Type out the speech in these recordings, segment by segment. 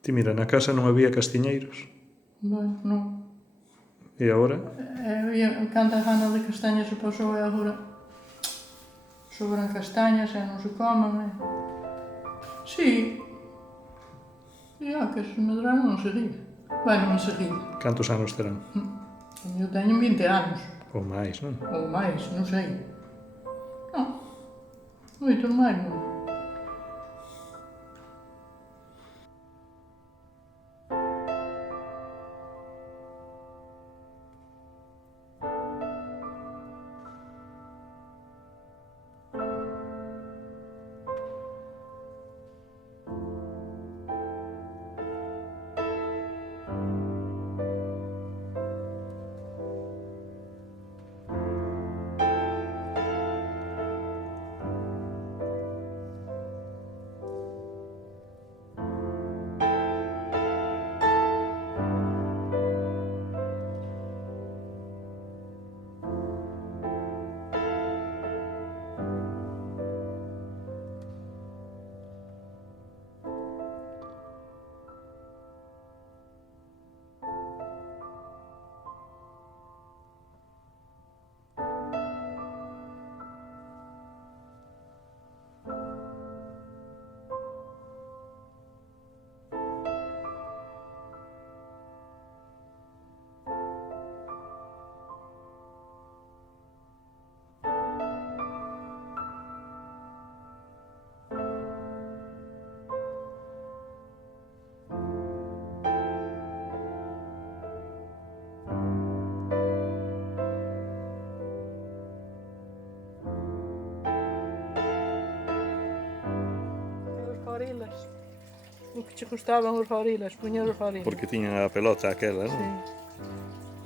Ti mira, na casa non había castiñeiros. Bueno, non. E agora? Había canta gana de castañas se pasou e agora sobran castañas e non se comen. Si. Que se medraron non seguía. Bueno, non seguía. Cantos anos terán? Eu teño 20 anos. Ou máis, non? Ou máis, non sei. Non. Moitos máis non. Forilas. O que che gustaban os forilas, puñer os forilas. Porque tiñan a pelota aquela, non?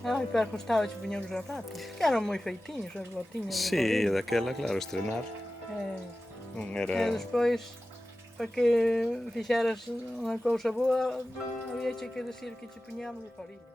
Sí. Pero gustaba che puñer os zapatos. Que eran moi feitiños as botiñas. Sí, daquela, claro, estrenar. Non era... E despois, para que fixeras unha cousa boa, había che que decir que che puñamos os forilas.